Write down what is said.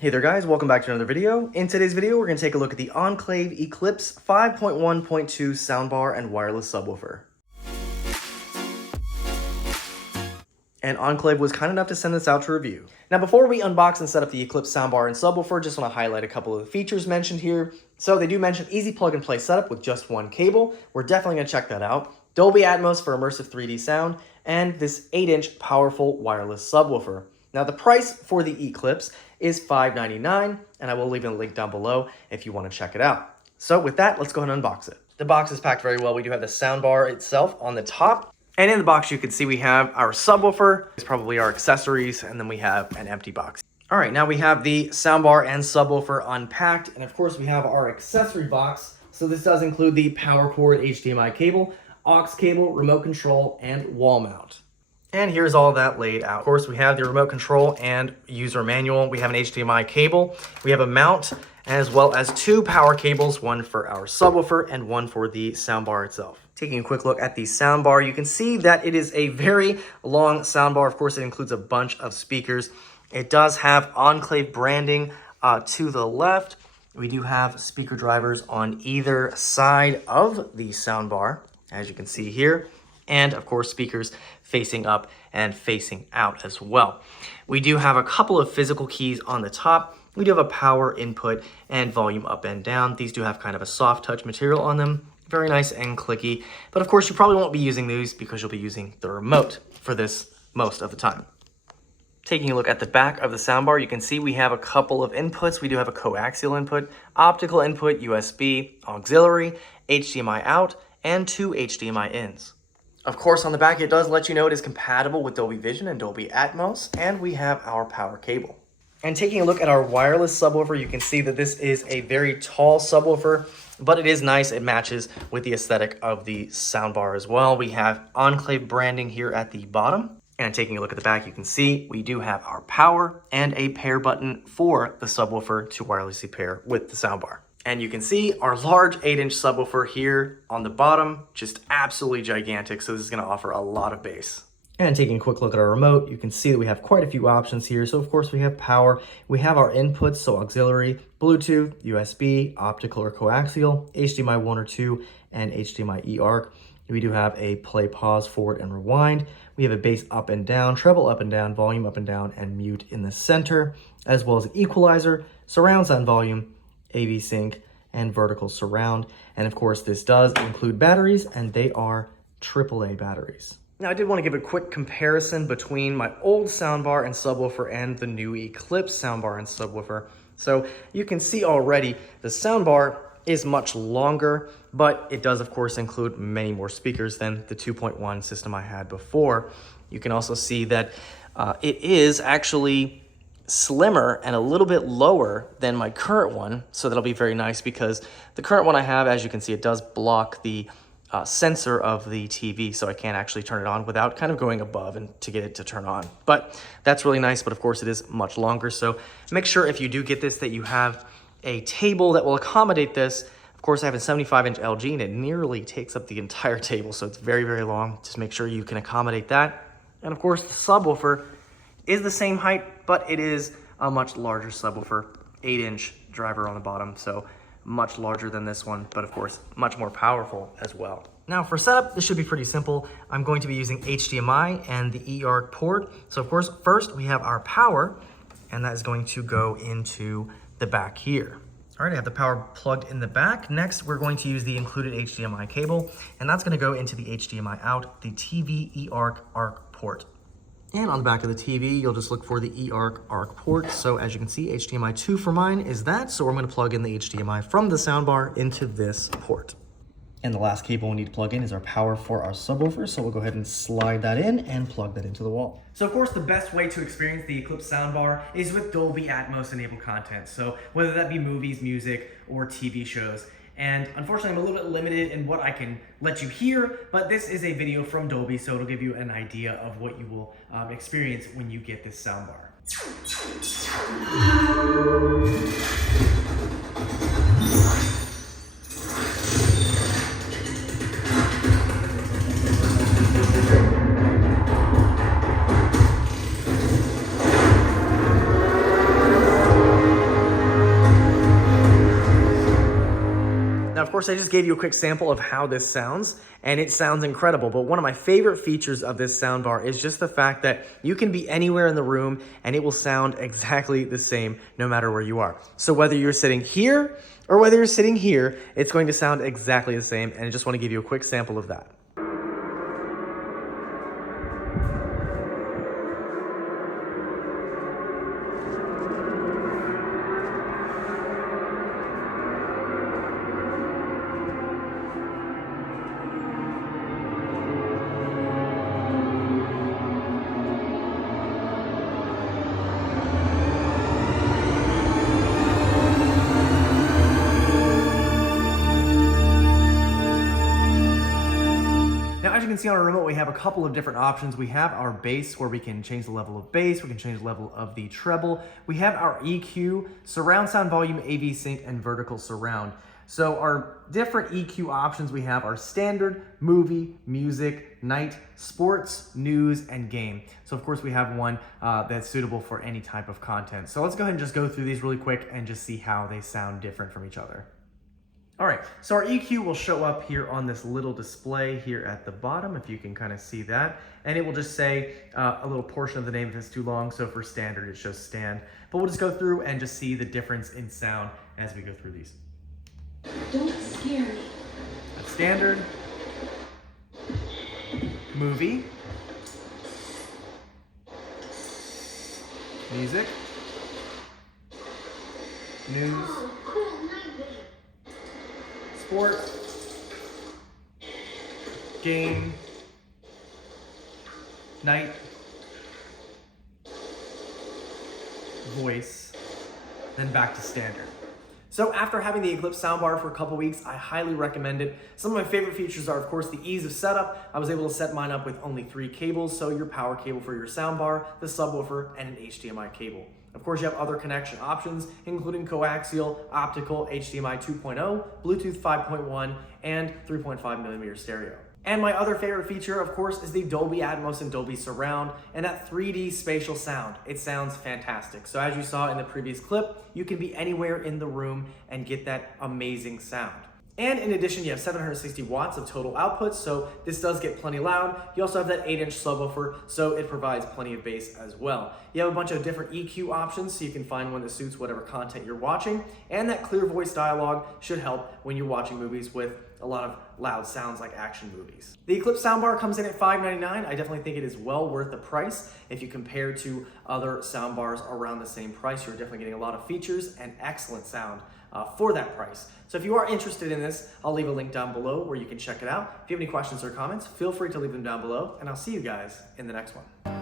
Hey there guys, welcome back to another video. In today's video, we're going to take a look at the Enclave Eclipse 5.1.2 soundbar and wireless subwoofer. And Enclave was kind enough to send this out to review. Now before we unbox and set up the Eclipse soundbar and subwoofer, just want to highlight a couple of the features mentioned here. So they do mention easy plug and play setup with just one cable. We're definitely going to check that out. Dolby Atmos for immersive 3D sound, and this 8-inch powerful wireless subwoofer. Now the price for the Eclipse is $5.99, and I will leave a link down below if you want to check it out. So with that, let's go ahead and unbox it. The box is packed very well. We do have the soundbar itself on the top, and in the box you can see we have our subwoofer. It's probably our accessories, and then we have an empty box. All right, now we have the soundbar and subwoofer unpacked, and of course we have our accessory box. So this does include the power cord, HDMI cable, aux cable, remote control, and wall mount. And here's all that laid out. Of course, we have the remote control and user manual. We have an HDMI cable. We have a mount, as well as two power cables, one for our subwoofer and one for the soundbar itself. Taking a quick look at the soundbar, you can see that it is a very long soundbar. Of course, it includes a bunch of speakers. It does have Enclave branding to the left. We do have speaker drivers on either side of the soundbar, as you can see here. And of course, speakers facing up and facing out as well. We do have a couple of physical keys on the top. We do have a power input and volume up and down. These do have kind of a soft touch material on them. Very nice and clicky. But of course, you probably won't be using these because you'll be using the remote for this most of the time. Taking a look at the back of the soundbar, you can see we have a couple of inputs. We do have a coaxial input, optical input, USB, auxiliary, HDMI out, and two HDMI ins. Of course, on the back, it does let you know it is compatible with Dolby Vision and Dolby Atmos, and we have our power cable. And taking a look at our wireless subwoofer, you can see that this is a very tall subwoofer, but it is nice. It matches with the aesthetic of the soundbar as well. We have Enclave branding here at the bottom. And taking a look at the back, you can see we do have our power and a pair button for the subwoofer to wirelessly pair with the soundbar. And you can see our large 8-inch subwoofer here on the bottom, just absolutely gigantic. So this is going to offer a lot of bass. And taking a quick look at our remote, you can see that we have quite a few options here. So of course we have power, we have our inputs, so auxiliary, Bluetooth, USB, optical or coaxial, HDMI 1 or 2, and HDMI eARC. We do have a play, pause, forward, and rewind. We have a bass up and down, treble up and down, volume up and down, and mute in the center, as well as an equalizer, surround sound volume, AV sync, and vertical surround. And of course, this does include batteries, and they are AAA batteries. Now, I did want to give a quick comparison between my old soundbar and subwoofer and the new Eclipse soundbar and subwoofer. So you can see already the soundbar is much longer, but it does of course include many more speakers than the 2.1 system I had before. You can also see that it is actually slimmer and a little bit lower than my current one, so that'll be very nice because the current one I have, as you can see, it does block the sensor of the TV, so I can't actually turn it on without kind of going above and to get it to turn on. But that's really nice, but of course it is much longer, so make sure if you do get this that you have a table that will accommodate this. Of course, I have a 75-inch LG and it nearly takes up the entire table, so it's very, very long. Just make sure you can accommodate that. And of course, the subwoofer is the same height, but it is a much larger subwoofer, 8-inch driver on the bottom, so much larger than this one, but of course, much more powerful as well. Now for setup, this should be pretty simple. I'm going to be using HDMI and the eARC port. So of course, first we have our power, and that is going to go into the back here. All right, I have the power plugged in the back. Next, we're going to use the included HDMI cable, and that's going to go into the HDMI out, the TV eARC ARC port. And on the back of the TV, you'll just look for the eARC ARC port. So as you can see, HDMI 2 for mine is that. So we're going to plug in the HDMI from the soundbar into this port. And the last cable we need to plug in is our power for our subwoofer. So we'll go ahead and slide that in and plug that into the wall. So of course, the best way to experience the Eclipse soundbar is with Dolby Atmos enabled content. So whether that be movies, music, or TV shows. And unfortunately, I'm a little bit limited in what I can let you hear, but this is a video from Dolby, so it'll give you an idea of what you will experience when you get this soundbar. course, I just gave you a quick sample of how this sounds, and it sounds incredible. But one of my favorite features of this soundbar is just the fact that you can be anywhere in the room and it will sound exactly the same no matter where you are. So whether you're sitting here or whether you're sitting here, it's going to sound exactly the same. And I just want to give you a quick sample of that. Now, as you can see on our remote, we have a couple of different options. We have our bass where we can change the level of bass. We can change the level of the treble. We have our EQ, surround sound volume, AV sync, and vertical surround. So our different EQ options we have are standard, movie, music, night, sports, news, and game. So of course we have one that's suitable for any type of content. So let's go ahead and just go through these really quick and just see how they sound different from each other. All right, so our EQ will show up here on this little display here at the bottom, if you can kind of see that. And it will just say a little portion of the name if it's too long. So for standard, it shows stand. But we'll just go through and just see the difference in sound as we go through these. Don't scare me. That's standard, movie, music, news, sport, game, night, voice, then back to standard. So after having the Eclipse Soundbar for a couple weeks, I highly recommend it. Some of my favorite features are, of course, the ease of setup. I was able to set mine up with only 3 cables, so your power cable for your soundbar, the subwoofer, and an HDMI cable. Of course, you have other connection options, including coaxial, optical, HDMI 2.0, Bluetooth 5.1, and 3.5mm stereo. And my other favorite feature, of course, is the Dolby Atmos and Dolby Surround and that 3D spatial sound. It sounds fantastic. So as you saw in the previous clip, you can be anywhere in the room and get that amazing sound. And in addition, you have 760 watts of total output, so this does get plenty loud. You also have that 8-inch subwoofer, so it provides plenty of bass as well. You have a bunch of different EQ options, so you can find one that suits whatever content you're watching. And that clear voice dialogue should help when you're watching movies with a lot of loud sounds like action movies. The Eclipse Soundbar comes in at $599. I definitely think it is well worth the price. If you compare to other soundbars around the same price, you're definitely getting a lot of features and excellent sound for that price. So if you are interested in this, I'll leave a link down below where you can check it out. If you have any questions or comments, feel free to leave them down below, and I'll see you guys in the next one.